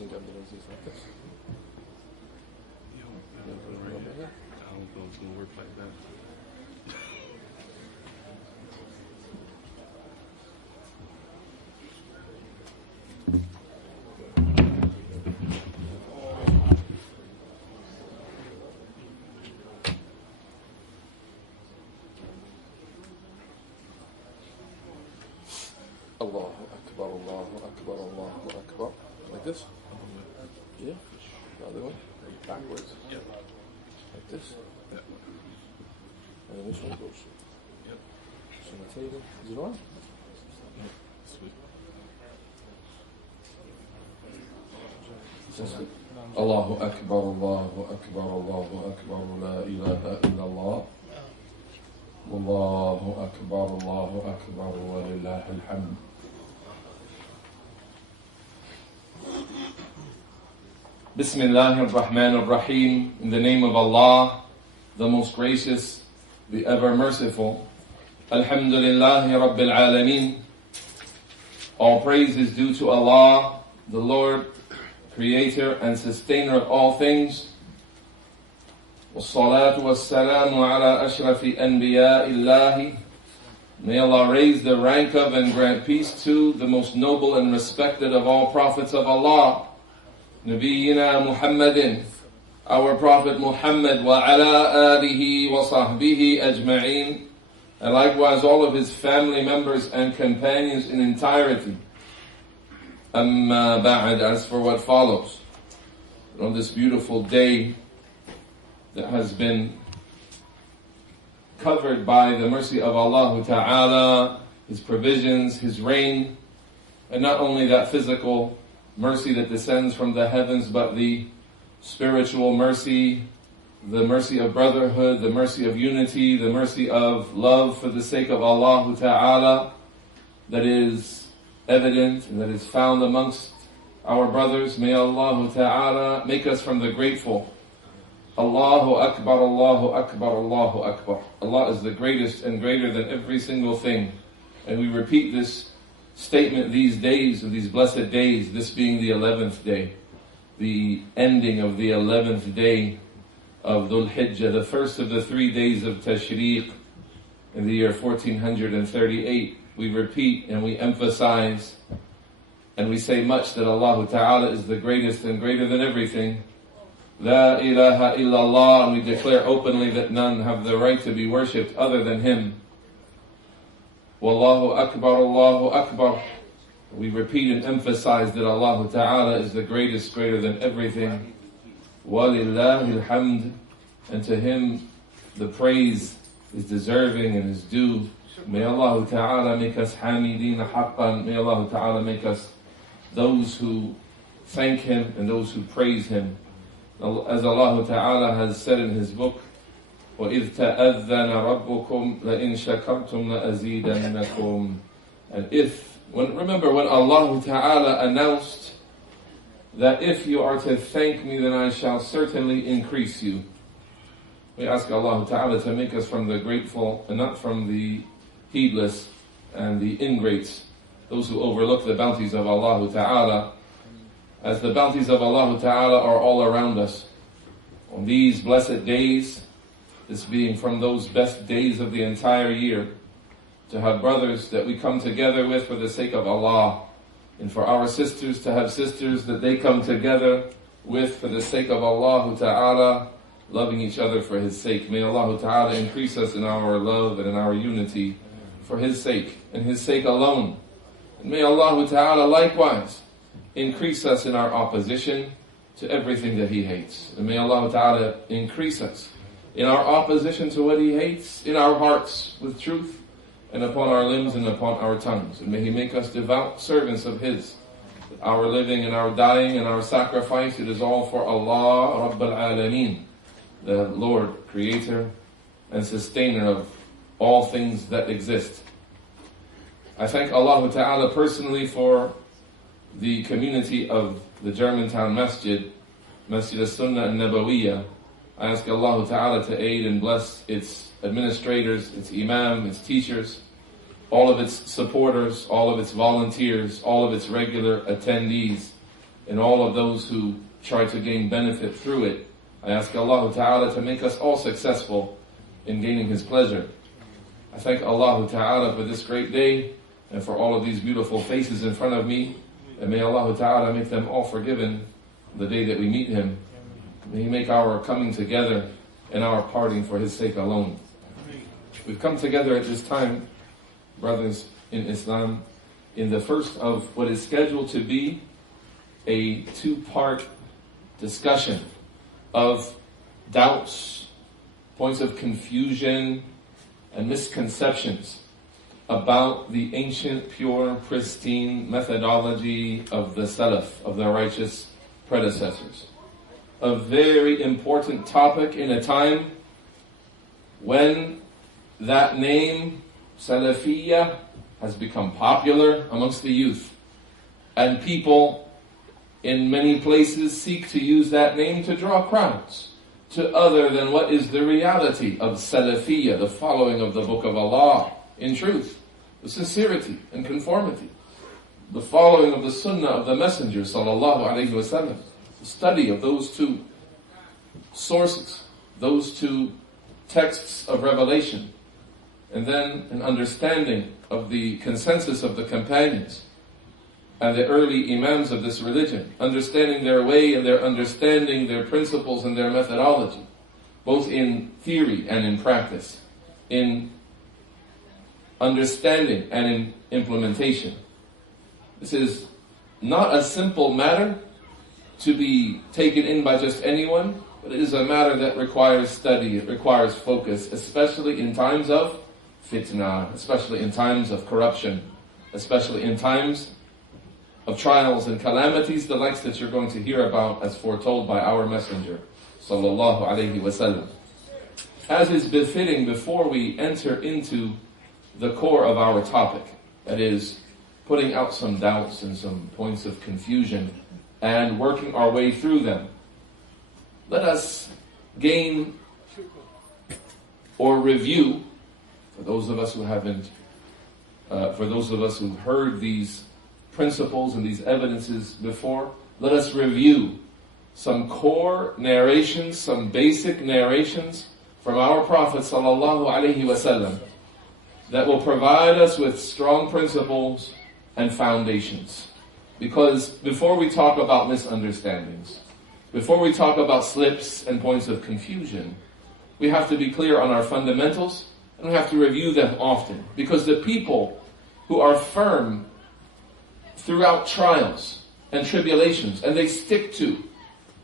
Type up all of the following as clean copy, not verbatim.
think I'm going to use like this. I don't know it's going to work like that. Allahu Akbar, Allahu Akbar, Allahu Akbar. Like this? Yeah. The other way? Backwards? Yep. Like this? Yep. And then this one goes. Yep. So I'm going to tell you, is it on? Sweet. Allahu Akbar, Allahu Akbar, Allahu Akbar, La ilaha illallah. Wallahu Akbar, Allahu Akbar, wa lillahi alhamd. Bismillah ar-Rahman ar-Rahim. In the name of Allah, the most gracious, the ever merciful. Alhamdulillahi Rabbil Alameen. All praise is due to Allah, the Lord, Creator and Sustainer of all things. والصلاة والسلام على أشرف أنبياء الله. May Allah raise the rank of and grant peace to the most noble and respected of all prophets of Allah, Nabiyyina Muhammadin, our Prophet Muhammad, wa ala alihi wa sahbihi ajma'in, and likewise all of his family members and companions in entirety. Amma ba'd, as for what follows, on this beautiful day that has been covered by the mercy of Allah Ta'ala, His provisions, His rain, and not only that physical mercy that descends from the heavens, but the spiritual mercy, the mercy of brotherhood, the mercy of unity, the mercy of love for the sake of Allah Ta'ala, that is evident and that is found amongst our brothers. May Allah Ta'ala make us from the grateful. Allahu Akbar, Allahu Akbar, Allahu Akbar. Allah is the greatest and greater than every single thing. And we repeat this statement these days, of these blessed days, this being the 11th day, the ending of the 11th day of Dhul Hijjah, the first of the 3 days of Tashriq in the year 1438. We repeat and we emphasize and we say much that Allah Ta'ala is the greatest and greater than everything. La ilaha illallah, and we declare openly that none have the right to be worshipped other than Him. Wallahu Akbar, Allahu Akbar. We repeat and emphasize that Allah Ta'ala is the greatest, greater than everything. Walillahi alhamd, and to Him the praise is deserving and is due. May Allah Ta'ala make us hamideen haqqan. May Allah Ta'ala make us those who thank Him and those who praise Him. As Allah Ta'ala has said in His book, وَإِذْ تَأَذَّنَ رَبُّكُمْ لَإِن شَكَرْتُمْ لَأَزِيدَنَّكُمْ. And remember when Allah Ta'ala announced that if you are to thank me, then I shall certainly increase you. We ask Allah Ta'ala to make us from the grateful and not from the heedless and the ingrates, those who overlook the bounties of Allah Ta'ala, as the bounties of Allah Ta'ala are all around us. On these blessed days, this being from those best days of the entire year, to have brothers that we come together with for the sake of Allah, and for our sisters to have sisters that they come together with for the sake of Allah Ta'ala, loving each other for His sake. May Allah Ta'ala increase us in our love and in our unity for His sake, and His sake alone. And may Allah Ta'ala likewise increase us in our opposition to everything that He hates. And may Allah Ta'ala increase us in our opposition to what He hates, in our hearts with truth, and upon our limbs and upon our tongues. And may He make us devout servants of His. Our living and our dying and our sacrifice, it is all for Allah Rabbal Alameen, the Lord, Creator and Sustainer of all things that exist. I thank Allah Ta'ala personally for the community of the Germantown Masjid, Masjid al-Sunnah al-Nabawiyah. I ask Allah Ta'ala to aid and bless its administrators, its imam, its teachers, all of its supporters, all of its volunteers, all of its regular attendees. and all of those who try to gain benefit through it. I ask Allah Ta'ala to make us all successful in gaining His pleasure. I thank Allah Ta'ala for this great day and for all of these beautiful faces in front of me. And may Allah Ta'ala make them all forgiven the day that we meet Him. May He make our coming together and our parting for His sake alone. We've come together at this time, brothers in Islam, in the first of what is scheduled to be a two-part discussion of doubts, points of confusion, and misconceptions about the ancient, pure, pristine methodology of the Salaf, of the righteous predecessors. A very important topic in a time when that name, Salafiyya, has become popular amongst the youth. And people in many places seek to use that name to draw crowds to other than what is the reality of Salafiyya, the following of the Book of Allah in truth, the sincerity and conformity, the following of the Sunnah of the Messenger sallallahu alaihi wasallam, the study of those two sources, those two texts of revelation, and then an understanding of the consensus of the companions and the early imams of this religion, understanding their way and their understanding, their principles and their methodology, both in theory and in practice, in understanding and in implementation. This is not a simple matter to be taken in by just anyone, but it is a matter that requires study, it requires focus, especially in times of fitna, especially in times of corruption, especially in times of trials and calamities, the likes that you're going to hear about as foretold by our Messenger sallallahu alaihi wasallam. As is befitting, before we enter into the core of our topic, that is, putting out some doubts and some points of confusion and working our way through them, let us gain or review, for those of us who haven't, for those of us who've heard these principles and these evidences before, let us review some core narrations, some basic narrations from our Prophet sallallahu alaihi wasallam that will provide us with strong principles and foundations. Because before we talk about misunderstandings, before we talk about slips and points of confusion, we have to be clear on our fundamentals, and we have to review them often. Because the people who are firm throughout trials and tribulations, and they stick to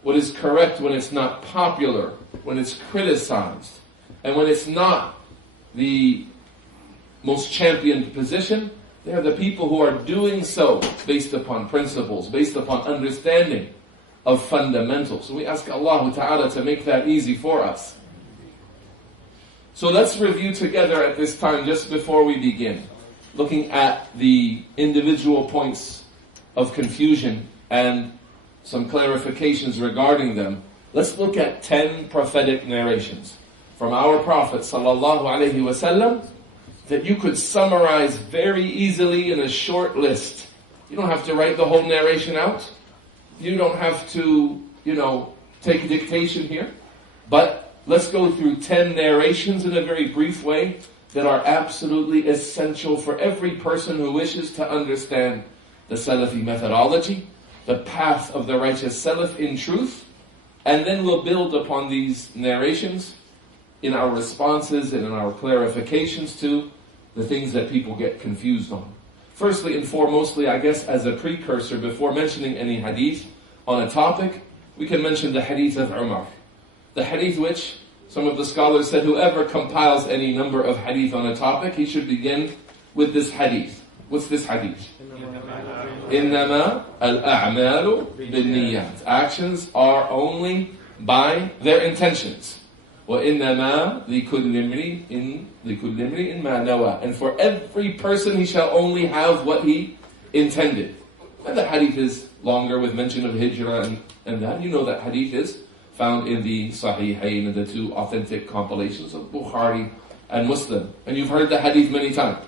what is correct when it's not popular, when it's criticized, and when it's not the most championed position, they are the people who are doing so based upon principles, based upon understanding of fundamentals. So we ask Allah Ta'ala to make that easy for us. So let's review together at this time, just before we begin, looking at the individual points of confusion and some clarifications regarding them. Let's look at 10 prophetic narrations from our Prophet sallallahu alaihi wasallam that you could summarize very easily in a short list. You don't have to write the whole narration out. You don't have to, take a dictation here. But let's go through 10 narrations in a very brief way that are absolutely essential for every person who wishes to understand the Salafi methodology, the path of the righteous Salaf in truth, and then we'll build upon these narrations in our responses and in our clarifications to the things that people get confused on. Firstly and foremostly, I guess as a precursor, before mentioning any hadith on a topic, we can mention the hadith of Umar. The hadith which some of the scholars said whoever compiles any number of hadith on a topic, he should begin with this hadith. What's this hadith? إِنَّمَا الْأَعْمَالُ بِالنِّيَّاتِ. Actions are only by their intentions. وَإِنَّمَا لِكُلِّ امْرِئٍ مَا نَوَى. And for every person he shall only have what he intended. And the hadith is longer with mention of hijrah and that. You know that hadith is found in the Sahihain and the two authentic compilations of Bukhari and Muslim. And you've heard the hadith many times.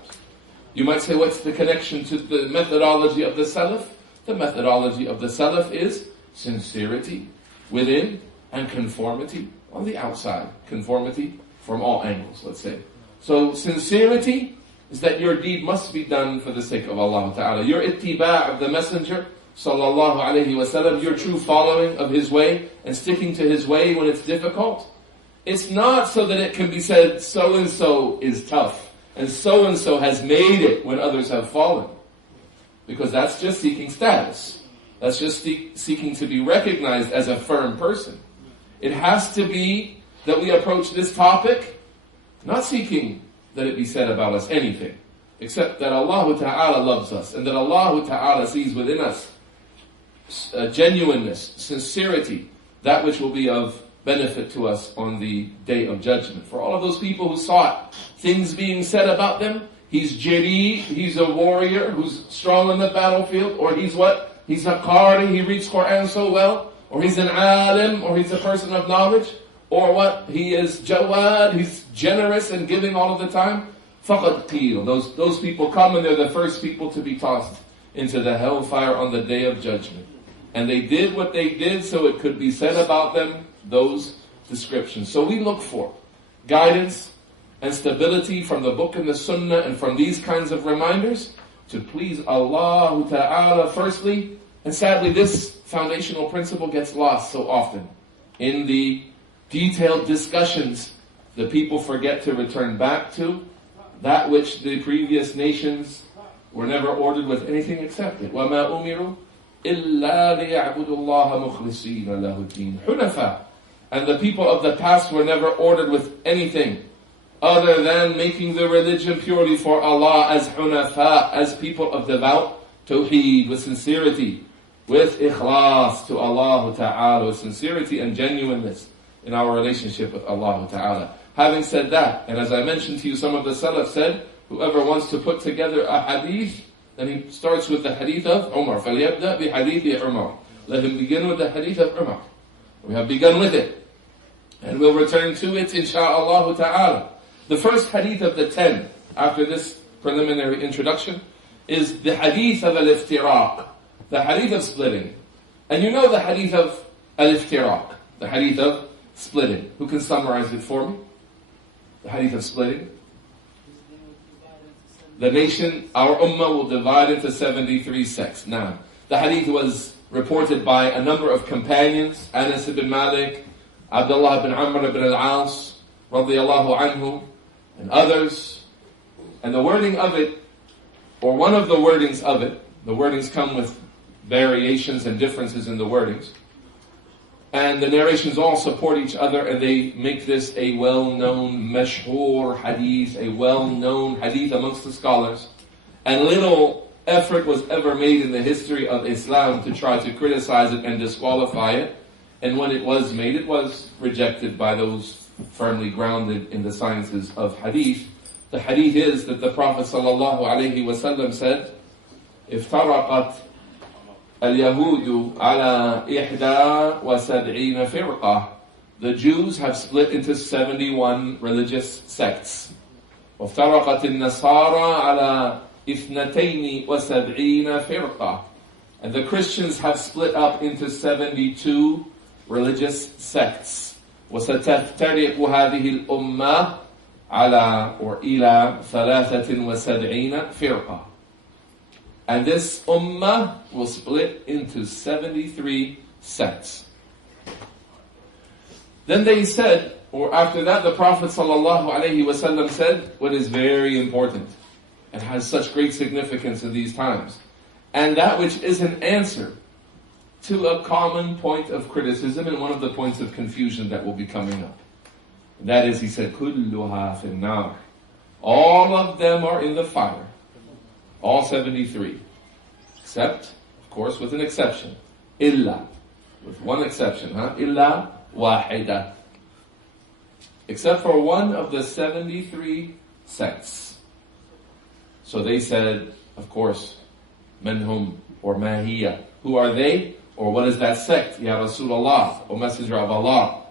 You might say, what's the connection to the methodology of the Salaf? The methodology of the Salaf is sincerity within and conformity on the outside. Conformity from all angles, let's say. So sincerity is that your deed must be done for the sake of Allah Ta'ala. Your ittiba' of the Messenger, sallallahu alayhi wa sallam, your true following of his way and sticking to his way when it's difficult. It's not so that it can be said, so-and-so is tough, and so-and-so has made it when others have fallen. Because that's just seeking status. That's just seeking to be recognized as a firm person. It has to be that we approach this topic not seeking that it be said about us anything, except that Allah Ta'ala loves us, and that Allah Ta'ala sees within us genuineness, sincerity, that which will be of benefit to us on the day of judgment. For all of those people who sought things being said about them, he's jiri, he's a warrior who's strong on the battlefield, or he's what? He's a qari, he reads Quran so well, or he's an alim, or he's a person of knowledge, or what? He is jawad, he's generous and giving all of the time. Faqad qeel. Those people come and they're the first people to be tossed into the hellfire on the day of judgment. And they did what they did so it could be said about them, those descriptions. So we look for guidance and stability from the book and the sunnah and from these kinds of reminders to please Allah Ta'ala firstly. And sadly, this foundational principle gets lost so often. In the detailed discussions, the people forget to return back to that which the previous nations were never ordered with anything except it. وَمَا أُمِرُوا إِلَّا لِيَعْبُدُوا اللَّهَ مُخْلِصِينَ لَهُ الدِّينَ حُنَفَاءَ. And the people of the past were never ordered with anything other than making the religion purely for Allah as hunafa, as people of devout tawheed, with sincerity, with ikhlas to Allah Ta'ala, with sincerity and genuineness in our relationship with Allah Ta'ala. Having said that, and as I mentioned to you, some of the Salaf said, whoever wants to put together a hadith, then he starts with the hadith of Umar. فَلْيَبْدَأْ بِحَدِيثِ عُمَرٍ. Let him begin with the hadith of Umar. We have begun with it. And we'll return to it, insha'Allah Ta'ala. The first hadith of the 10, after this preliminary introduction, is the hadith of al-iftiraq, the hadith of splitting. And you know the hadith of al-iftiraq, the hadith of splitting. Who can summarize it for me? The hadith of splitting. The nation, our ummah, will divide into 73 sects. Now, the hadith was reported by a number of companions, Anas ibn Malik, Abdullah ibn Amr ibn al-As, radiyallahu anhu, and others. And the wording of it, or one of the wordings of it, the wordings come with variations and differences in the wordings. And the narrations all support each other, and they make this a well-known mashhur hadith, a well-known hadith amongst the scholars. And little effort was ever made in the history of Islam to try to criticize it and disqualify it. And when it was made, it was rejected by those firmly grounded in the sciences of hadith. The hadith is that the Prophet ﷺ said, افترقت اليهود على 71 فرقة. The Jews have split into 71 religious sects. وافترقت النصارى على 72 فرقة. And the Christians have split up into 72 religious sects. وستفترق هذه الأمة على or إلى 73 فرقة. And this ummah will split into 73 sects. Then they said, or after that, the Prophet ﷺ said what is very important and has such great significance in these times. And that which is an answer to a common point of criticism and one of the points of confusion that will be coming up. And that is, he said, كُلُّهَا فِي النَّارِ. All of them are in the fire. All 73. Except, of course, with an exception. Illa. With one exception, Illa wahida. Except for one of the 73 sects. So they said, of course, Manhum or Mahiya. Who are they? Or what is that sect? Ya Rasulullah, O Messenger of Allah.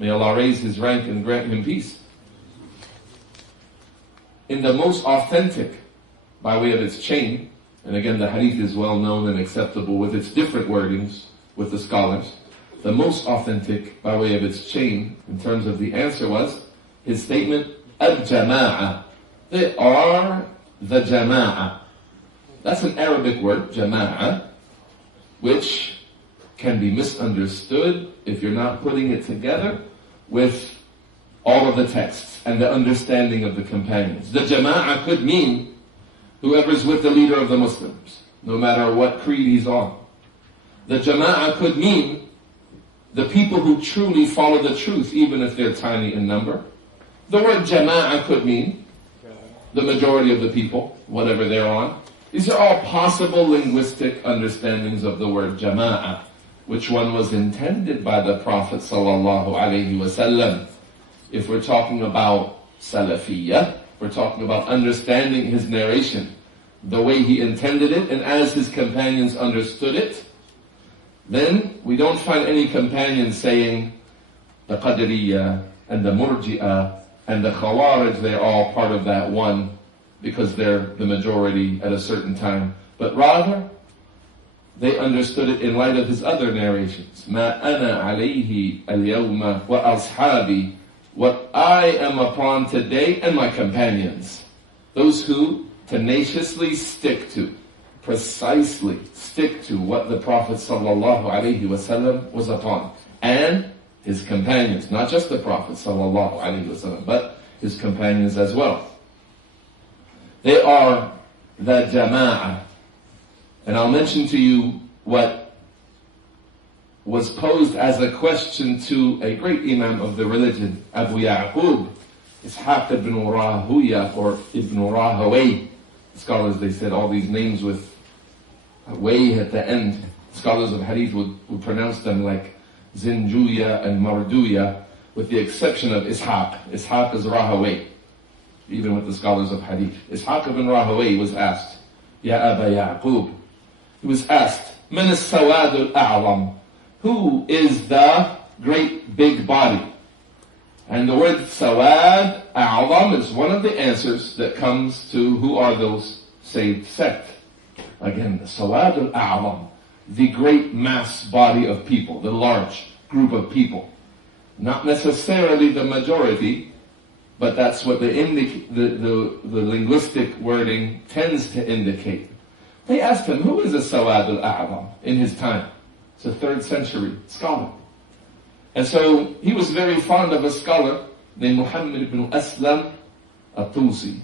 May Allah raise his rank and grant him peace. In the most authentic, by way of its chain, and again the hadith is well known and acceptable with its different wordings with the scholars. The most authentic, by way of its chain, in terms of the answer was his statement, al-jama'ah. They are the jama'ah. That's an Arabic word, jama'ah, which can be misunderstood if you're not putting it together with all of the texts and the understanding of the companions. The jama'ah could mean whoever's with the leader of the Muslims, no matter what creed he's on. The jama'ah could mean the people who truly follow the truth, even if they're tiny in number. The word jama'ah could mean the majority of the people, whatever they're on. These are all possible linguistic understandings of the word jama'ah. Which one was intended by the Prophet sallallahu alaihi wasallam? If we're talking about Salafiyya, we're talking about understanding his narration, the way he intended it, and as his companions understood it, then we don't find any companions saying the Qadariyya and the Murji'ah and the Khawarij, they're all part of that one because they're the majority at a certain time. But rather, they understood it in light of his other narrations. مَا أَنَا عَلَيْهِ الْيَوْمَ وَأَصْحَابِي. What I am upon today and my companions. Those who tenaciously stick to, precisely stick to what the Prophet ﷺ was upon. And his companions, not just the Prophet ﷺ, but his companions as well. They are the jama'ah. And I'll mention to you what was posed as a question to a great imam of the religion, Abu Ya'qub, Ishaq ibn Rahuya or Ibn Rahaway. Scholars, they said all these names with way at the end. Scholars of hadith would pronounce them like Zinjuya and Marduya, with the exception of Ishaq. Ishaq is Rahaway, even with the scholars of hadith. Ishaq ibn Rahaway was asked, Ya Aba Ya'qub, he was asked, Man as-sawad al-a'lam? Who is the great big body? And the word sawad a'lam is one of the answers that comes to who are those saved sect. Again, the sawad al-a'lam, the great mass body of people, the large group of people. Not necessarily the majority, but that's what the linguistic wording tends to indicate. They asked him, who is a Sawad al-A'lam in his time? It's a 3rd century scholar. And so he was very fond of a scholar named Muhammad ibn Aslam al-Tusi.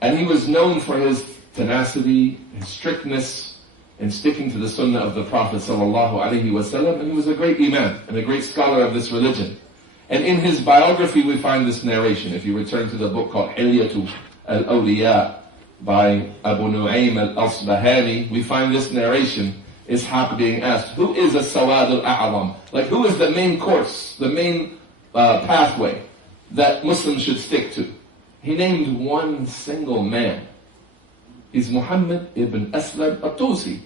And he was known for his tenacity, his strictness in sticking to the sunnah of the Prophet sallallahu alaihi wasallam. And he was a great imam and a great scholar of this religion. And in his biography we find this narration. If you return to the book called Hilyatu al-Awliya, by Abu Nu'aym al-Asbahani, we find this narration, Ishaq being asked, who is a Sawad al-A'lam? Like, who is the main course, the main pathway that Muslims should stick to? He named one single man. He's Muhammad ibn Aslam al-Tusi.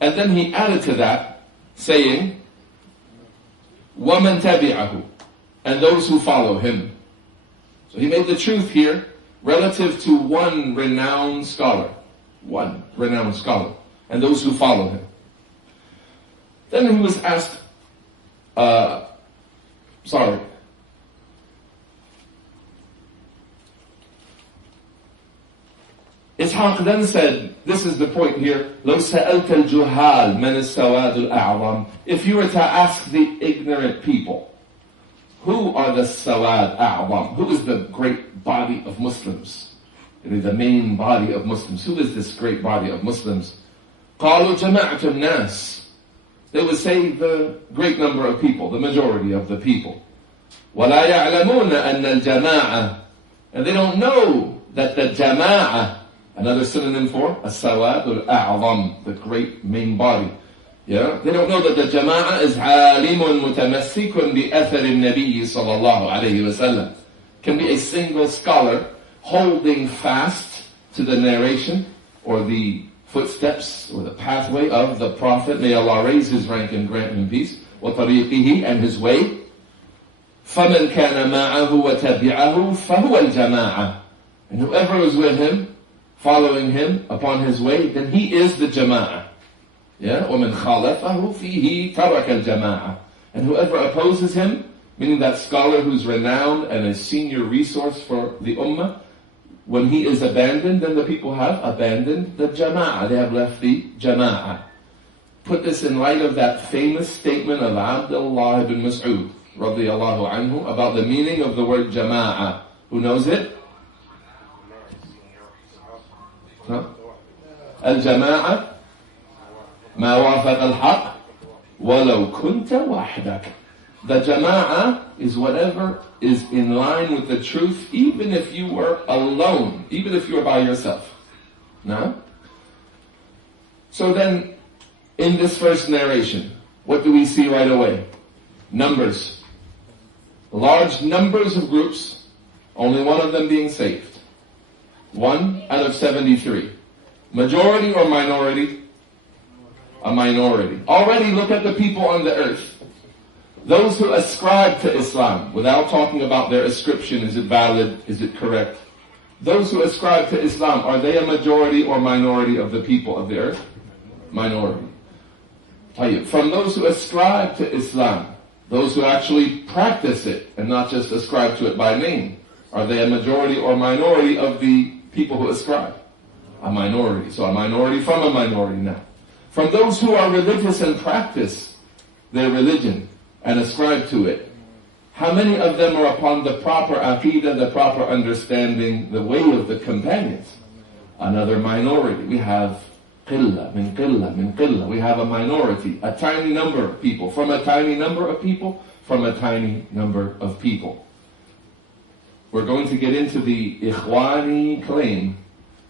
And then he added to that, saying, وَمَنْ تَبِعَهُ, and those who follow him. So he made the truth here relative to one renowned scholar, and those who follow him. Then he was asked, Ishaq then said, this is the point here, لَوْ سَأَلْتَ الْجُهَالِ مَنِ السَّوَادُ الْأَعْظَمِ. If you were to ask the ignorant people, who are the Sawad A'zam? Who is the great body of Muslims? The main body of Muslims. Who is this great body of Muslims? قَالُوا جَمَعْتُ النَّاسِ. They would say the great number of people, the majority of the people. وَلَا يَعْلَمُونَ أَنَّ الْجَمَاعَةِ. And they don't know that the jama'ah, another synonym for as-sawad al-a'zam, the great main body. Yeah, they don't know that the jama'ah is alimun mutamassikun bi athar al-nabi sallallahu alayhi wa sallam. Can be a single scholar holding fast to the narration or the footsteps or the pathway of the Prophet. May Allah raise his rank and grant him peace. Wa tariqihi, and his way. فَمَنْ كَانَ مَعَهُ وَتَبِعَهُ فَهُوَ الْجَمَاعَةِ. And whoever was with him following him upon his way, then he is the jama'ah. Yeah? وَمَنْ خَالَفَهُ فِيهِ تَرَكَ الْجَمَاعَةِ. And whoever opposes him, meaning that scholar who's renowned and a senior resource for the ummah, when he is abandoned, then the people have abandoned the jama'ah. They have left the jama'ah. Put this in light of that famous statement of Abdullah ibn Mas'ud, radiyallahu anhu, about the meaning of the word jama'ah. Who knows it? Huh? Al-jama'ah ma wafaq al-haq walau kunta wahdak. The jama'ah is whatever is in line with the truth, even if you were alone, even if you were by yourself. No? So then, in this first narration, what do we see right away? Numbers. Large numbers of groups, only one of them being saved. 1 out of 73. Majority or minority? A minority. Already look at the people on the earth. Those who ascribe to Islam, without talking about their ascription, is it valid, is it correct? Those who ascribe to Islam, are they a majority or minority of the people of the earth? Minority. From those who ascribe to Islam, those who actually practice it and not just ascribe to it by name, are they a majority or minority of the people who ascribe? A minority. So a minority from a minority now. From those who are religious and practice their religion and ascribe to it, how many of them are upon the proper aqidah, the proper understanding, the way of the companions? Another minority. We have qillah, min qillah, min qillah. We have a minority, a tiny number of people. From a tiny number of people, from a tiny number of people. We're going to get into the Ikhwani claim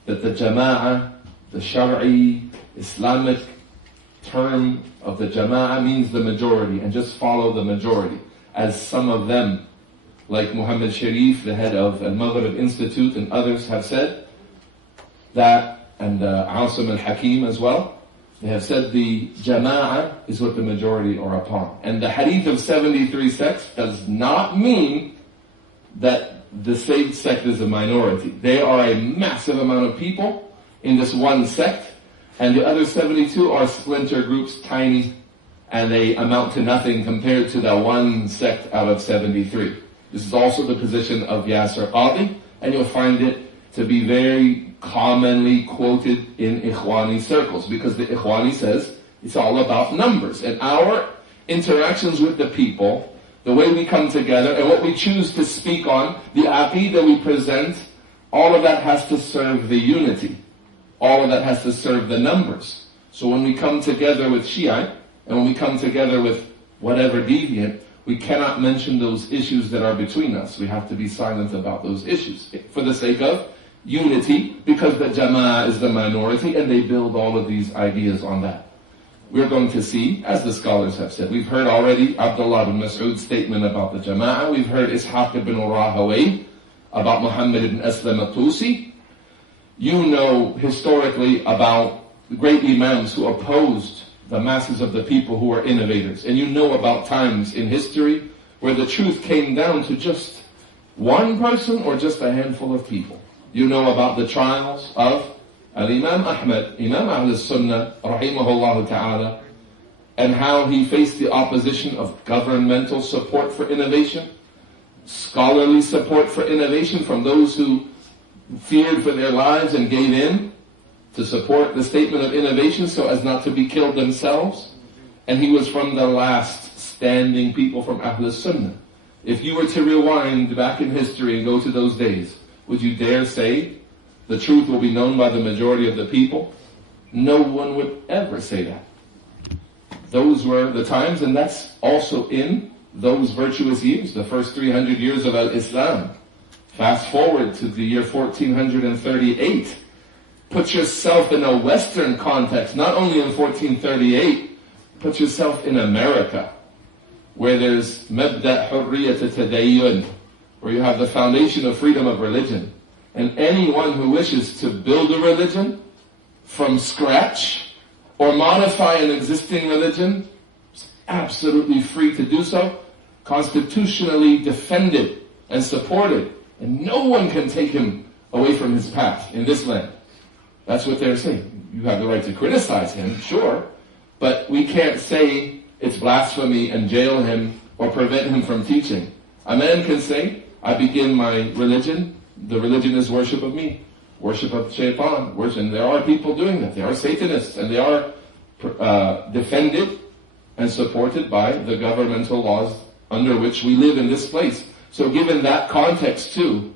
that the Jama'ah, the Shar'i, Islamic term of the Jama'ah means the majority, and just follow the majority. As some of them, like Muhammad Sharif, the head of Al-Maghrib Institute, and others have said, that, and Asim al-Hakim as well, they have said the Jama'ah is what the majority are upon. And the hadith of 73 sects does not mean that the saved sect is a minority. They are a massive amount of people in this one sect, and the other 72 are splinter groups, tiny, and they amount to nothing compared to the one sect out of 73. This is also the position of Yasir Qadi, and you'll find it to be very commonly quoted in Ikhwani circles, because the Ikhwani says it's all about numbers, and our interactions with the people, the way we come together, and what we choose to speak on, the aqidah we present, all of that has to serve the unity. All of that has to serve the numbers. So when we come together with Shia, and when we come together with whatever deviant, we cannot mention those issues that are between us. We have to be silent about those issues for the sake of unity, because the Jama'ah is the minority, and they build all of these ideas on that. We're going to see, as the scholars have said, we've heard already Abdullah ibn Mas'ud's statement about the Jama'ah, we've heard Ishaq ibn Rahawayh about Muhammad ibn Aslam al-Tusi. You know historically about the great imams who opposed the masses of the people who were innovators. And you know about times in history where the truth came down to just one person or just a handful of people. You know about the trials of Al-Imam Ahmad, Imam Ahl-Sunnah, rahimahullah ta'ala, and how he faced the opposition of governmental support for innovation, scholarly support for innovation from those who feared for their lives and gave in to support the statement of innovation so as not to be killed themselves. And he was from the last standing people from Ahl-Sunnah. If you were to rewind back in history and go to those days, would you dare say the truth will be known by the majority of the people? No one would ever say that. Those were the times, and that's also in those virtuous years, the first 300 years of Al-Islam. Fast forward to the year 1438. Put yourself in a Western context, not only in 1438, put yourself in America, where there's Mabda' Hurriyat Tadayyun, where you have the foundation of freedom of religion. And anyone who wishes to build a religion from scratch or modify an existing religion is absolutely free to do so, constitutionally defended and supported. And no one can take him away from his path in this land. That's what they're saying. You have the right to criticize him, sure, but we can't say it's blasphemy and jail him or prevent him from teaching. A man can say, I begin my religion, the religion is worship of me, worship of shaitan, worship, and there are people doing that. They are Satanists, and they are defended and supported by the governmental laws under which we live in this place. So given that context too,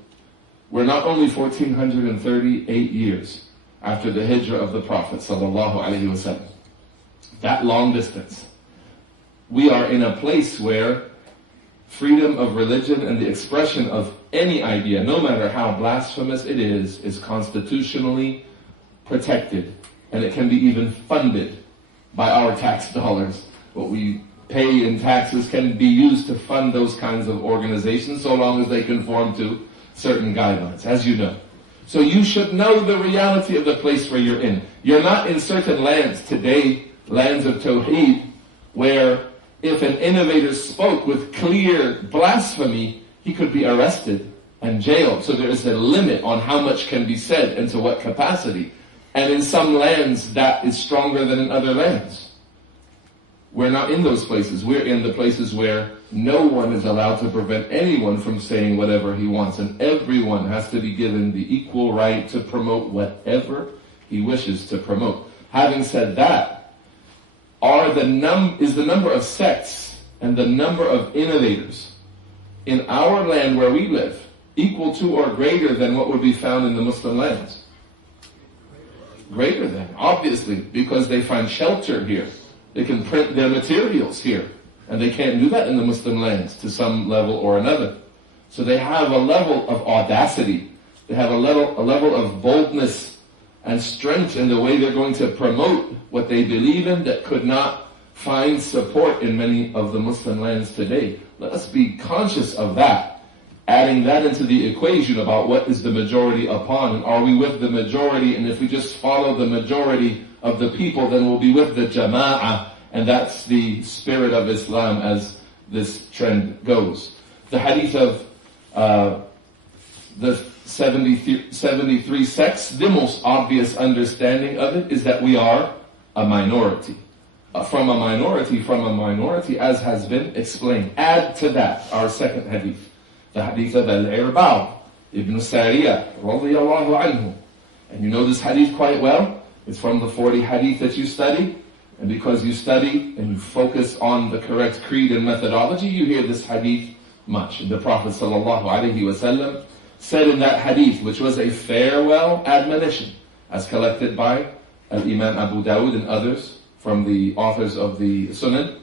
we're not only 1438 years after the hijrah of the Prophet sallallahu alaihi wasallam, that long distance. We are in a place where freedom of religion and the expression of any idea, no matter how blasphemous it is constitutionally protected. And it can be even funded by our tax dollars. What we pay in taxes can be used to fund those kinds of organizations so long as they conform to certain guidelines, as you know. So you should know the reality of the place where you're in. You're not in certain lands today, lands of Tawheed, where if an innovator spoke with clear blasphemy, he could be arrested and jailed. So there is a limit on how much can be said and to what capacity. And in some lands, that is stronger than in other lands. We're not in those places. We're in the places where no one is allowed to prevent anyone from saying whatever he wants. And everyone has to be given the equal right to promote whatever he wishes to promote. Having said that, is the number of sects and the number of innovators in our land where we live equal to or greater than what would be found in the Muslim lands? Greater than, obviously, because they find shelter here. They can print their materials here, and they can't do that in the Muslim lands to some level or another. So they have a level of audacity. They have a level of boldness and strength in the way they're going to promote what they believe in that could not find support in many of the Muslim lands today. Let us be conscious of that, adding that into the equation about what is the majority upon, and are we with the majority, and if we just follow the majority of the people, then we'll be with the jama'ah, and that's the spirit of Islam as this trend goes. The hadith of the 73 sects, the most obvious understanding of it is that we are a minority. From a minority, as has been explained. Add to that our second hadith, the hadith of Al-Irbad ibn Sariyah radiyallahu anhu. And you know this hadith quite well. It's from the 40 hadith that you study. And because you study and you focus on the correct creed and methodology, you hear this hadith much. And the Prophet sallallahu alaihi wasallam said in that hadith, which was a farewell admonition, as collected by Al-Imam Abu Dawud and others from the authors of the Sunan.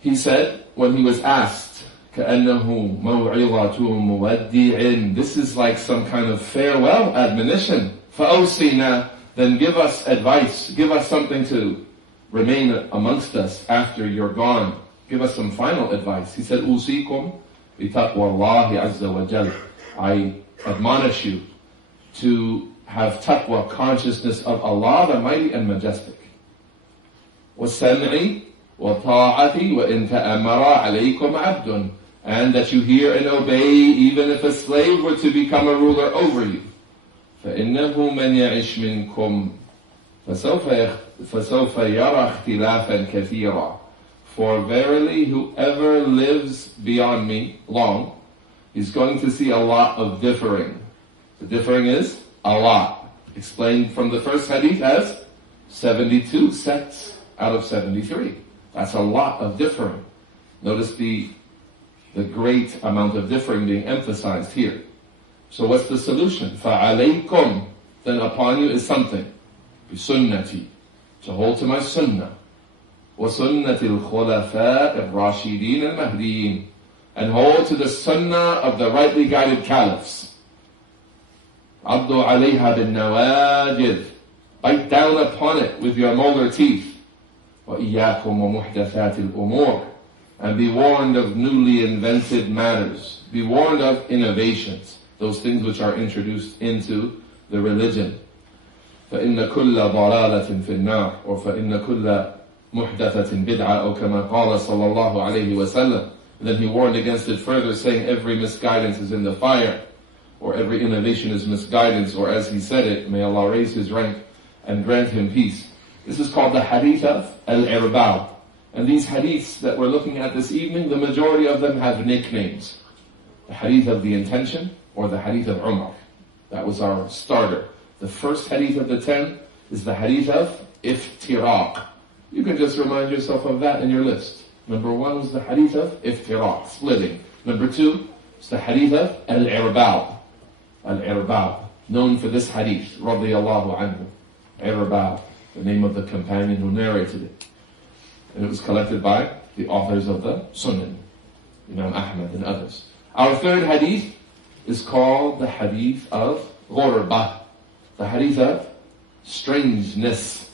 He said, when he was asked, كَأَنَّهُ مَوْعِظَةُ مُوَدِّعٍ, this is like some kind of farewell admonition. فَأَوْصِنَا, then give us advice, give us something to remain amongst us after you're gone. Give us some final advice. He said, أُوصِيكُمْ بِتَقْوَى اللَّهِ عَزَّ وَجَلَّ, I admonish you to have taqwa, consciousness of Allah, the mighty and majestic. وَالسَّمْعِ وَالطَّاعَةِ وَإِن تَأَمَّرَ عَلَيْكُمْ عَبْدٌ, and that you hear and obey even if a slave were to become a ruler over you. فَإِنَّهُ مَنْ يَعِشْ مِنْكُمْ فَسَوْفَ يَرَى اخْتِلَافًا كَثِيرًا, for verily whoever lives beyond me long is going to see a lot of differing. The differing is a lot. Explained from the first hadith as 72 sects out of 73. That's a lot of differing. Notice the great amount of differing being emphasized here. So what's the solution? فَعَلَيْكُمْ, then upon you is something. بِسُنَّتِي, to hold to my sunnah. وَسُنَّةِ الْخُلَفَاءِ الرَّاشِدِينَ الْمَهْدِيِّينَ, and hold to the sunnah of the rightly guided caliphs. عَضُّوا عَلَيْهَا بِالنَّوَاجِذِ, bite down upon it with your molar teeth. وَإِيَّاكُمْ وَمُحْدَثَاتِ الْأُمُورِ, and be warned of newly invented matters. Be warned of innovations, those things which are introduced into the religion. فَإِنَّ كُلَّ ضَلَالَةٍ فِي النَّارِ, or فَإِنَّ كُلَّ مُحْدَثَةٍ بِدْعَةٍ, or كَمَا قَالَ صَلَّى اللَّهُ عَلَيْهِ وَسَلَّمَ. And then he warned against it further, saying every misguidance is in the fire. or every innovation is misguidance, or as he said it, may Allah raise his rank and grant him peace. This is called the hadith of al-irbad. And these hadiths that we're looking at this evening, the majority of them have nicknames. The hadith of the intention, or the hadith of Umar. That was our starter. The first hadith of the 10 is the hadith of iftiraq. You can just remind yourself of that in your list. Number 1 was the hadith of iftiraq, splitting. Number 2 is the hadith of al-irbad. Al-irbad, known for this hadith, radiyallahu anhu. Irbad, the name of the companion who narrated it. And it was collected by the authors of the Sunan, Imam Ahmad and others. Our third hadith is called the hadith of ghurba, the hadith of strangeness.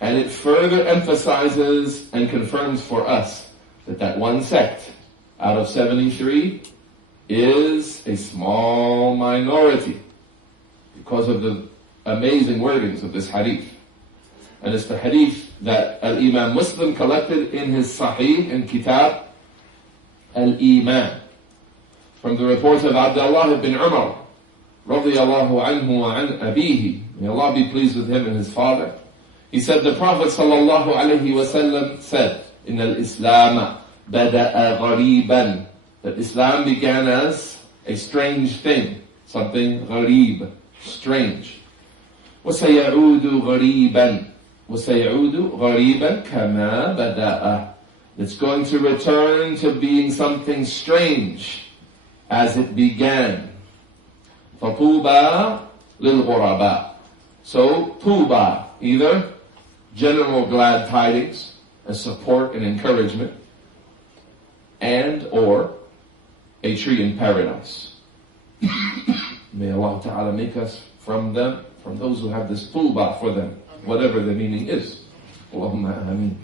And it further emphasizes and confirms for us that one sect out of 73 is a small minority because of the amazing wordings of this hadith. And it's the hadith that Al-Imam Muslim collected in his Sahih and Kitab Al-Iman. From the reports of Abdullah ibn Umar, radiyallahu anhu wa an abihi, may Allah be pleased with him and his father. He said, the Prophet sallallahu alayhi wa sallam said, in al-Islam bada'a ghariban, that Islam began as a strange thing, something gharib, strange. وَسَيَعُودُ غَرِيبًا وَسَيَعُودُ غَرِيبًا كَمَا بَدَأَ. It's going to return to being something strange as it began. فَطُوبَى لِلْغُرَبَى. So, tuba, either general glad tidings and support and encouragement, and or a tree in paradise. May Allah Ta'ala make us from them, from those who have this tuba for them, whatever the meaning is. Allahumma ameen.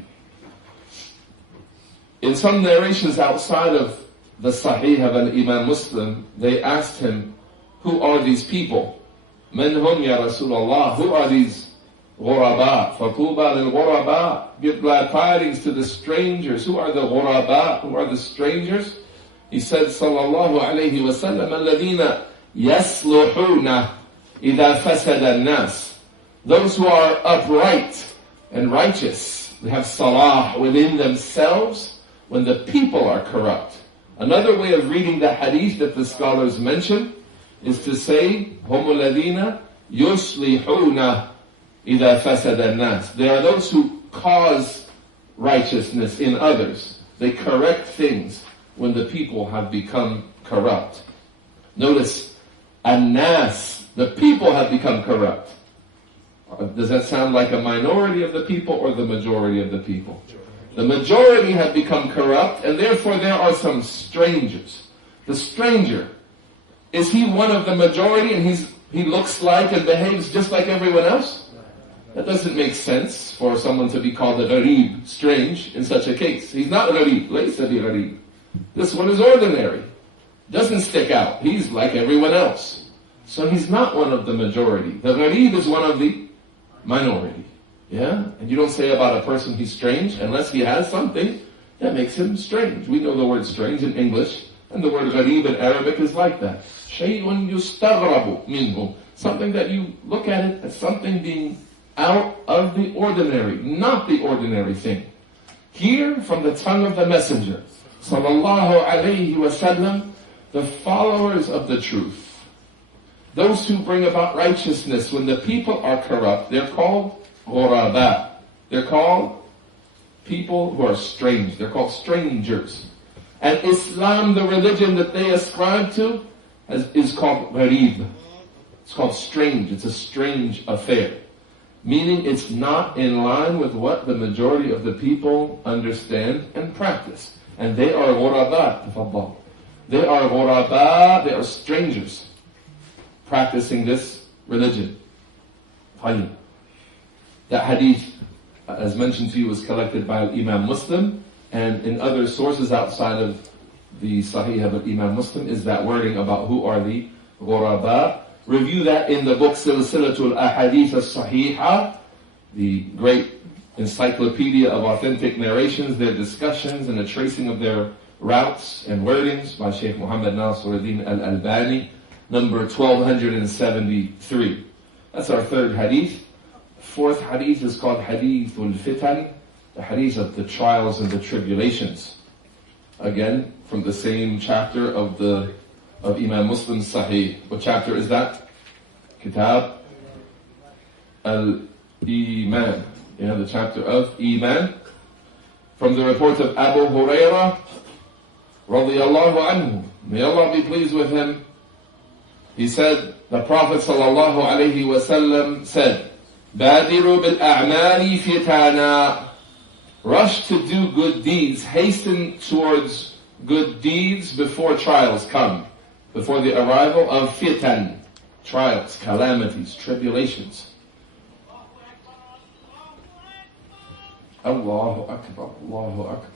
In some narrations outside of the Sahih of Imam Muslim, they asked him, who are these people? Man hum ya Rasulullah? Who are these ghuraba? Fatuba lil ghuraba. Give glad tidings to the strangers. Who are the ghuraba? Who are the strangers? He said, sallallahu alayhi wa sallam, alladhina yasluhuna idha fasada an-nas. Those who are upright and righteous, they have salah within themselves when the people are corrupt. Another way of reading the hadith that the scholars mention is to say, هُمُ الَّذِينَ يُصْلِحُونَ إِذَا فَسَدَ النَّاسِ. They are those who cause righteousness in others. They correct things when the people have become corrupt. Notice, النَّاسِ, the people have become corrupt. Does that sound like a minority of the people or the majority of the people? The majority have become corrupt, and therefore there are some strangers. The stranger, is he one of the majority and he looks like and behaves just like everyone else? That doesn't make sense for someone to be called a gharib, strange, in such a case. He's not gharib, laysa bi gharib. This one is ordinary. Doesn't stick out. He's like everyone else. So he's not one of the majority. The gharib is one of the minority. Yeah? And you don't say about a person he's strange unless he has something that makes him strange. We know the word strange in English, and the word gharib in Arabic is like that. شَيْءٌ يُسْتَغْرَبُ مِنْهُ. Something that you look at it as something being out of the ordinary, not the ordinary thing. Hear from the tongue of the Messenger, sallallahu alayhi wa sallam, the followers of the truth. Those who bring about righteousness when the people are corrupt, they're called ghuraba. They're called people who are strange. They're called strangers. And Islam, the religion that they ascribe to, is called gharib. It's called strange. It's a strange affair. Meaning it's not in line with what the majority of the people understand and practice. And they are ghuraba. They are ghuraba. They are strangers practicing this religion. That hadith, as mentioned to you, was collected by Imam Muslim, and in other sources outside of the Sahih of Imam Muslim is that wording about who are the ghuraba. Review that in the book Silsilatul Ahadith as-Sahiha, the great encyclopedia of authentic narrations, their discussions, and a tracing of their routes and wordings by Shaykh Muhammad Nasiruddin al-Albani, number 1273. That's our third hadith. Fourth hadith is called Hadithul Fitan, the hadith of the trials and the tribulations. Again, from the same chapter of Imam Muslim's Sahih. What chapter is that? Kitab Al-Iman. The chapter of Iman. From the report of Abu Hurairah, radiyallahu anhu, may Allah be pleased with him, he said, the Prophet sallallahu alayhi wasallam said, Badiru bil a'mali fitana. Rush to do good deeds, hasten towards good deeds before trials come, before the arrival of fitan, trials, calamities, tribulations. Allahu Akbar, Allahu Akbar.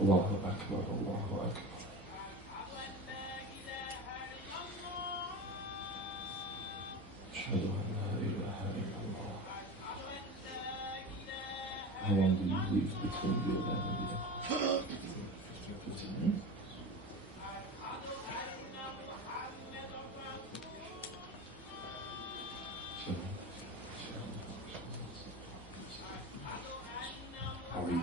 Allahu Akbar, Allahu Akbar. Ashhadu an la ilaha illallah. How long do you leave between the adhan and the iqamah? 15 minutes? How are you?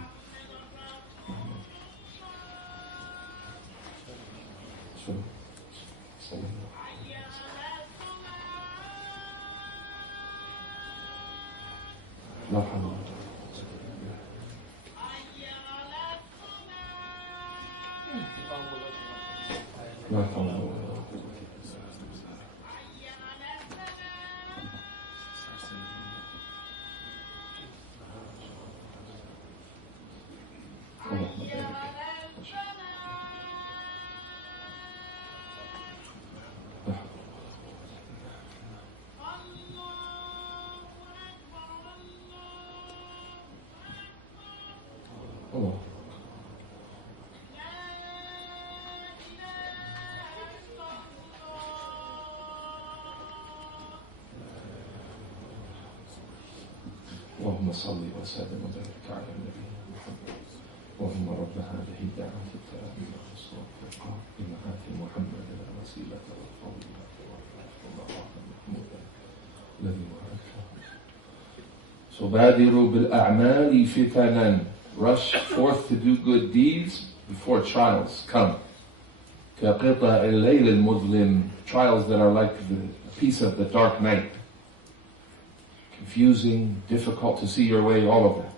لا حول ولا قوة إلا بالله. Allah. اللهم صل وسلم وبارك على نبينا محمد. اللهم رب هذه الدعوة التامة والصلاة القائمة آت محمدا الوسيلة والفضيلة والمقام محمودا الذي وعدته. So بادروا بالأعمال فتنا. Rush forth to do good deeds before trials come. كقطع الليل المظلم. Trials that are like the piece of the dark night. Confusing, difficult to see your way, all of that.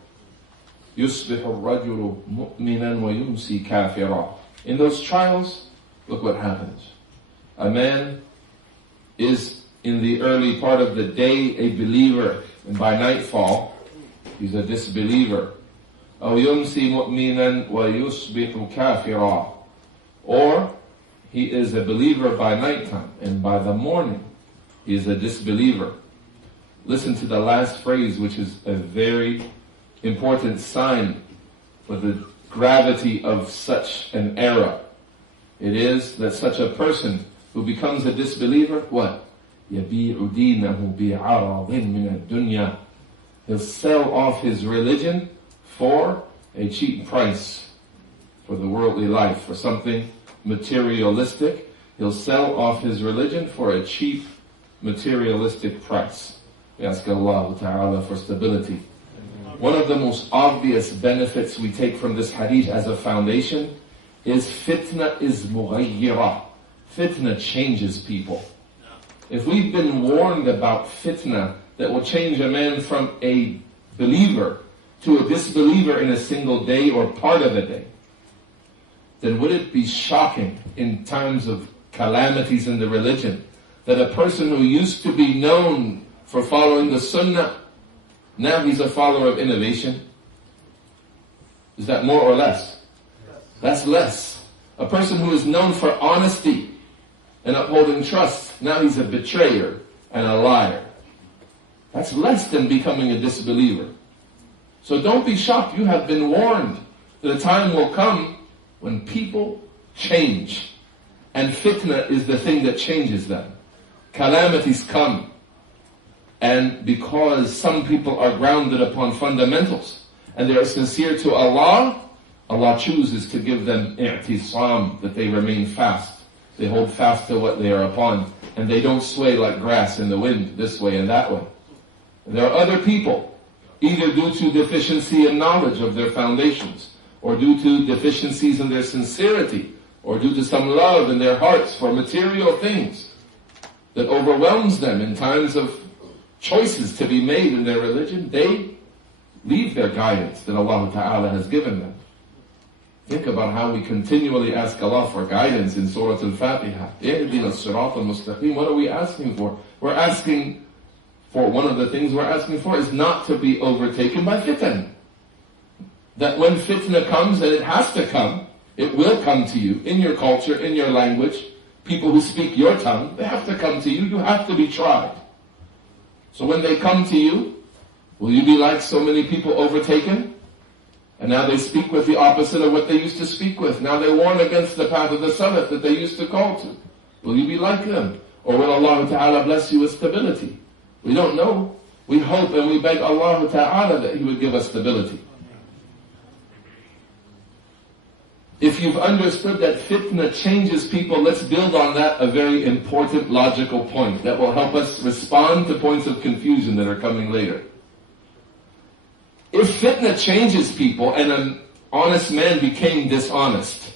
يصبح الرجل مؤمنا ويمسي كافرا. In those trials, look what happens. A man is in the early part of the day a believer, and by nightfall, he's a disbeliever. أو يمسي مؤمنا ويصبح كافرا. Or he is a believer by nighttime, and by the morning, he is a disbeliever. Listen to the last phrase, which is a very important sign for the gravity of such an era. It is that such a person who becomes a disbeliever, what? يَبِيعُ دِينَهُ بِعَرَضٍ مِنَ الدُّنْيَا. He'll sell off his religion for a cheap price, for the worldly life, for something materialistic. He'll sell off his religion for a cheap materialistic price. We ask Allah Ta'ala for stability. One of the most obvious benefits we take from this hadith as a foundation is fitna is mughayyira. Fitna changes people. If we've been warned about fitna that will change a man from a believer to a disbeliever in a single day or part of a day, then would it be shocking in times of calamities in the religion that a person who used to be known for following the sunnah, now he's a follower of innovation? Is that more or less? That's less. A person who is known for honesty and upholding trust, now he's a betrayer and a liar. That's less than becoming a disbeliever. So don't be shocked. You have been warned that a time will come when people change. And fitna is the thing that changes them. Calamities come. And because some people are grounded upon fundamentals and they are sincere to Allah, Allah chooses to give them i'tisam, that they remain fast. They hold fast to what they are upon, and they don't sway like grass in the wind, this way and that way. And there are other people, either due to deficiency in knowledge of their foundations, or due to deficiencies in their sincerity, or due to some love in their hearts for material things that overwhelms them in times of choices to be made in their religion, they leave their guidance that Allah Ta'ala has given them. Think about how we continually ask Allah for guidance in Surah Al-Fatiha. Ihdina as-sirat al-mustaqim. What are we asking for? We're asking for, one of the things we're asking for is not to be overtaken by fitan. That when fitna comes, and it has to come, it will come to you, in your culture, in your language. People who speak your tongue, they have to come to you. You have to be tried. So when they come to you, will you be like so many people overtaken? And now they speak with the opposite of what they used to speak with. Now they warn against the path of the Salaf that they used to call to. Will you be like them? Or will Allah Ta'ala bless you with stability? We don't know. We hope and we beg Allah Ta'ala that He would give us stability. If you've understood that fitna changes people, let's build on that a very important logical point that will help us respond to points of confusion that are coming later. If fitna changes people and an honest man became dishonest,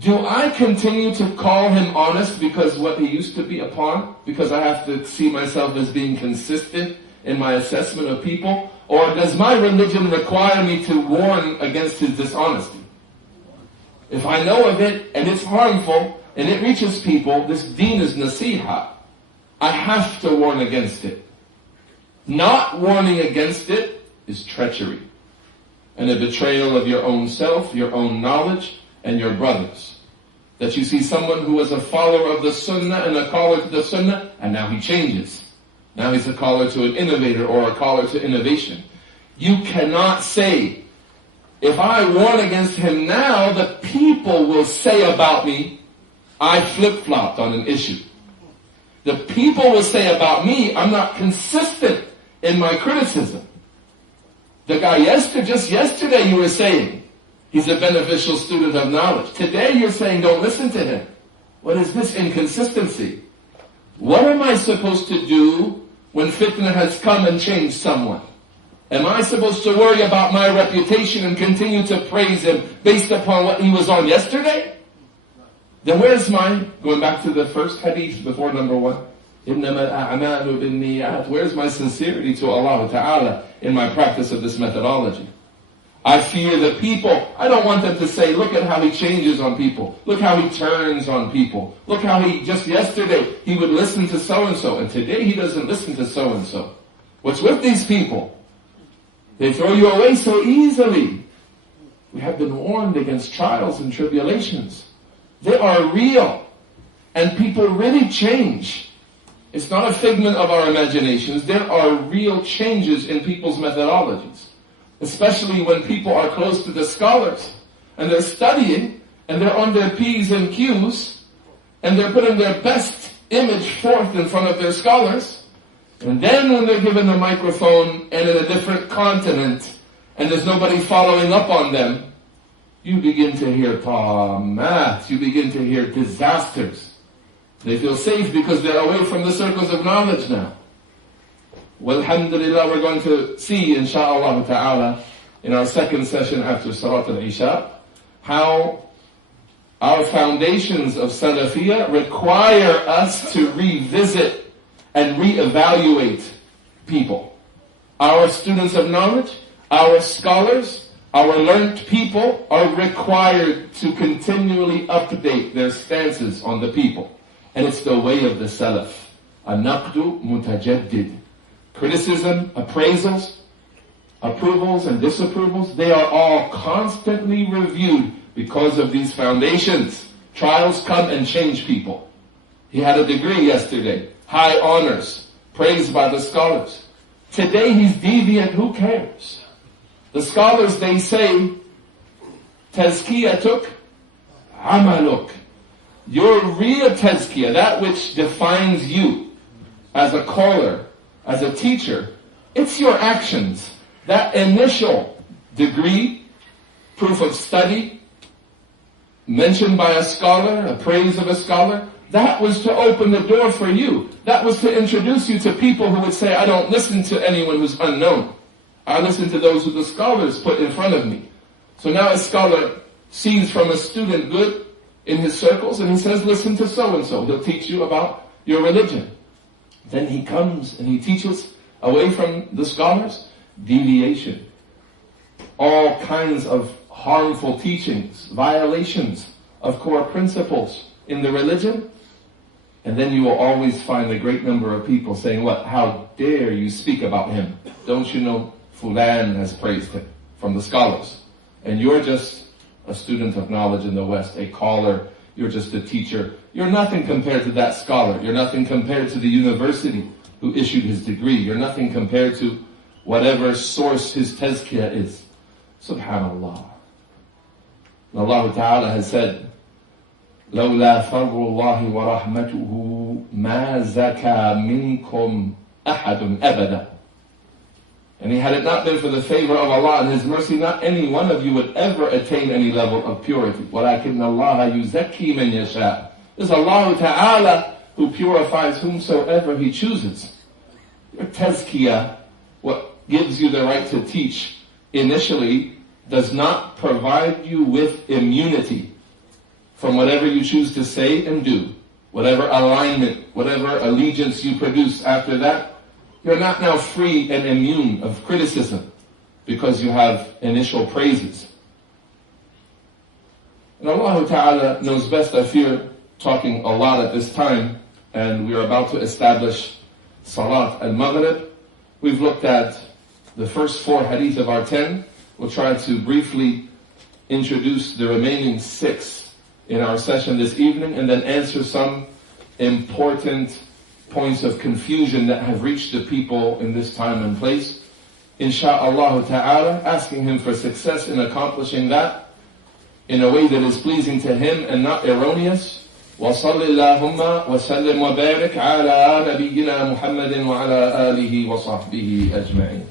do I continue to call him honest because what he used to be upon? Because I have to see myself as being consistent in my assessment of people? Or does my religion require me to warn against his dishonesty? If I know of it and it's harmful and it reaches people, this deen is nasiha. I have to warn against it. Not warning against it is treachery and a betrayal of your own self, your own knowledge, and your brothers. That you see someone who was a follower of the sunnah and a caller to the sunnah, and now he changes. Now he's a caller to an innovator or a caller to innovation. You cannot say, if I warn against him now, the people will say about me, I flip-flopped on an issue. The people will say about me, I'm not consistent in my criticism. The guy just yesterday you were saying, he's a beneficial student of knowledge. Today you're saying, don't listen to him. What is this inconsistency? What am I supposed to do when fitna has come and changed someone? Am I supposed to worry about my reputation and continue to praise him based upon what he was on yesterday? Then where's my, going back to the first hadith before number 1, إِنَّمَا الْأَعْمَالُ بِالنِّيَّاتِ. Where's my sincerity to Allah Ta'ala in my practice of this methodology? I fear the people. I don't want them to say, look at how he changes on people. Look how he turns on people. Look how he, just yesterday, he would listen to so-and-so, and today he doesn't listen to so-and-so. What's with these people? They throw you away so easily. We have been warned against trials and tribulations. They are real. And people really change. It's not a figment of our imaginations. There are real changes in people's methodologies. Especially when people are close to the scholars. And they're studying. And they're on their P's and Q's. And they're putting their best image forth in front of their scholars. And then when they're given a microphone and in a different continent, and there's nobody following up on them, you begin to hear ta'amat, you begin to hear disasters. They feel safe because they're away from the circles of knowledge now. Well, alhamdulillah, we're going to see, insha'Allah ta'ala, in our second session after Salat al-Isha, how our foundations of Salafiyah require us to revisit and reevaluate people. Our students of knowledge, our scholars, our learned people are required to continually update their stances on the people. And it's the way of the Salaf. An-naqdu mutajaddid. Criticism, appraisals, approvals and disapprovals, they are all constantly reviewed because of these foundations. Trials come and change people. He had a degree yesterday, high honors, praised by the scholars. Today he's deviant, who cares? The scholars, they say, tazkiyatuk amaluk. Your real tazkiyah, that which defines you as a caller, as a teacher, it's your actions. That initial degree, proof of study, mentioned by a scholar, a praise of a scholar, that was to open the door for you. That was to introduce you to people who would say, I don't listen to anyone who's unknown. I listen to those who the scholars put in front of me. So now a scholar sees from a student good in his circles, and he says, listen to so-and-so. He'll teach you about your religion. Then he comes and he teaches away from the scholars, deviation. All kinds of harmful teachings, violations of core principles in the religion. And then you will always find a great number of people saying, what? How dare you speak about him? Don't you know Fulan has praised him from the scholars? And you're just a student of knowledge in the West, a caller, you're just a teacher. You're nothing compared to that scholar. You're nothing compared to the university who issued his degree. You're nothing compared to whatever source his tazkiyah is. Subhanallah. And Allah Ta'ala has said, لولا فضل الله ورحمته ما زكى منكم أحد أبدا. And had it not been for the favor of Allah and His mercy, not any one of you would ever attain any level of purity. وَلَكِنَّ اللَّهَ يُزَكِّي مَنْ يَشَاءُ. It's Allah Ta'ala who purifies whomsoever He chooses. Your tazkiyah, what gives you the right to teach initially, does not provide you with immunity from whatever you choose to say and do. Whatever alignment, whatever allegiance you produce after that, you're not now free and immune of criticism because you have initial praises. And Allah Ta'ala knows best. I fear talking a lot at this time, and we are about to establish Salat al-Maghrib. We've looked at the first 4 hadith of our 10. We'll try to briefly introduce the remaining 6 in our session this evening, and then answer some important points of confusion that have reached the people in this time and place. Insha'Allah Ta'ala, asking Him for success in accomplishing that in a way that is pleasing to Him and not erroneous. وَصَلِّ اللَّهُمَّ وَسَلِّمْ وَبَارِكْ عَلَى نَبِيِّنَا مُحَمَّدٍ وَعَلَى آلِهِ وَصَحْبِهِ أَجْمَعِينَ.